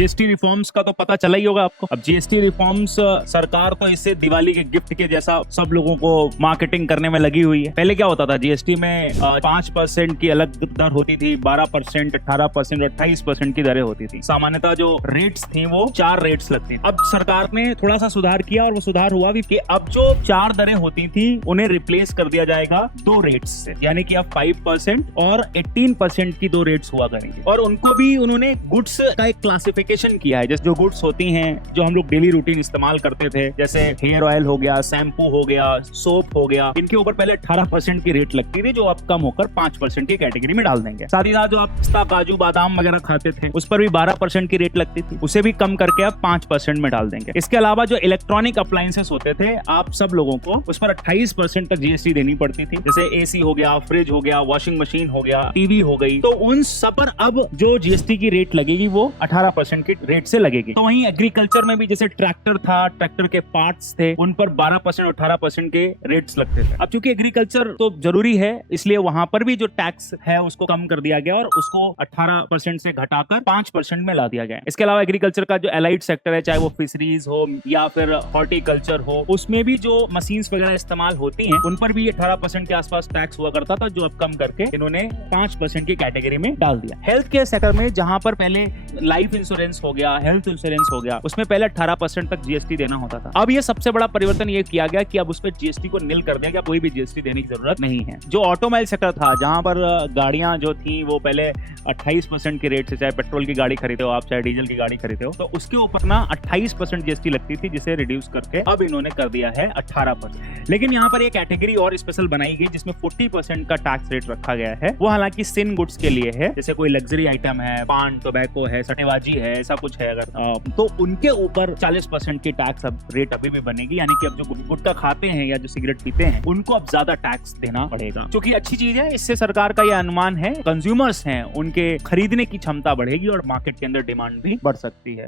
GST reforms का तो पता चला ही होगा आपको। अब जीएसटी रिफॉर्म्स सरकार तो इससे दिवाली के गिफ्ट के जैसा सब लोगों को मार्केटिंग करने में लगी हुई है। पहले क्या होता था, जीएसटी में 5% की अलग दर होती थी, 12%, 18% और 28% की दरें होती थी। सामान्यतः जो रेट्स थी वो 4 रेट्स लगती थी। अब सरकार ने थोड़ा सा सुधार किया और वो सुधार हुआ भी कि अब जो 4 दरें होती थी उन्हें रिप्लेस कर दिया जाएगा 2 रेट्स से, यानी कि अब 5% और 18% की 2 रेट्स हुआ करेंगे। और उनको भी उन्होंने गुड्स का एक क्लासिफिकेशन किया है, जैसे जो गुड्स होती हैं जो हम लोग डेली रूटीन इस्तेमाल करते थे, जैसे हेयर ऑयल हो गया, शैम्पू हो गया, सोप हो गया, इनके ऊपर पहले 18% की रेट लगती थी, जो अब कम होकर 5% की कैटेगरी में डाल देंगे। साथ ही साथ जो आप पिस्ता, काजू, बादाम वगैरह खाते थे उस पर भी 12% की रेट लगती थी, उसे भी कम करके अब 5% में डाल देंगे। इसके अलावा जो इलेक्ट्रॉनिक अप्लायंसेस होते थे, आप सब लोगों को उस पर 28% तक जीएसटी देनी पड़ती थी, जैसे एसी हो गया, फ्रिज हो गया, वॉशिंग मशीन हो गया, टीवी हो गई। तो उन सब पर अब जो जीएसटी की रेट लगेगी वो 18% की रेट से लगेगी। तो वहीं एग्रीकल्चर में भी जैसे ट्रैक्टर था, ट्रैक्टर के पार्ट्स थे, उन पर 12% और 18% के रेट्स लगते थे। अब चूंकि एग्रीकल्चर तो जरूरी है, इसलिए वहां पर भी जो टैक्स है उसको कम कर दिया गया और उसको 18% से घटाकर 5% में ला दिया गया। इसके अलावा एग्रीकल्चर का जो एलाइड सेक्टर है, चाहे वो फिशरीज हो या फिर हॉर्टिकल्चर हो, उसमें भी जो मशीन्स वगैरह इस्तेमाल होती हैं उन पर भी 18% के आसपास टैक्स हुआ करता था, जो अब कम करके इन्होंने 5% की कैटेगरी में डाल दिया। हेल्थ केयर सेक्टर में जहां पर पहले लाइफ इंश्योरेंस हो गया, हेल्थ इंश्योरेंस हो गया, उसमें पहले 18% तक जीएसटी देना होता था। अब ये सबसे बड़ा परिवर्तन ये किया गया कि अब उस पर जीएसटी को निल कर दिया गया, कोई भी जीएसटी देने की जरूरत नहीं है। जो ऑटोमोबाइल सेक्टर था, जहां पर गाड़ियां जो थी वो पहले 28% के रेट से, चाहे पेट्रोल की गाड़ी खरीदे हो आप, चाहे डीजल की गाड़ी खरीदे हो, तो उसके ऊपर ना 28% जीएसटी लगती थी, जिसे रिड्यूस करके अब इन्होंने कर दिया है 18%। लेकिन यहाँ पर एक कैटेगरी और स्पेशल बनाई गई जिसमें 40% का टैक्स रेट रखा गया है। वो हालांकि सिन गुड्स के लिए है, जैसे कोई लग्जरी आइटम है, पान, टोबैको है, सट्टेबाजी है, ऐसा कुछ है अगर, तो उनके ऊपर 40% की टैक्स अब रेट अभी भी बनेगी। यानी कि अब जो गुटखा खाते हैं या जो सिगरेट पीते हैं उनको अब ज्यादा टैक्स देना पड़ेगा, जो कि अच्छी चीज है। इससे सरकार का यह अनुमान है, कंज्यूमर्स हैं उनके खरीदने की क्षमता बढ़ेगी और मार्केट के अंदर डिमांड भी बढ़ सकती है।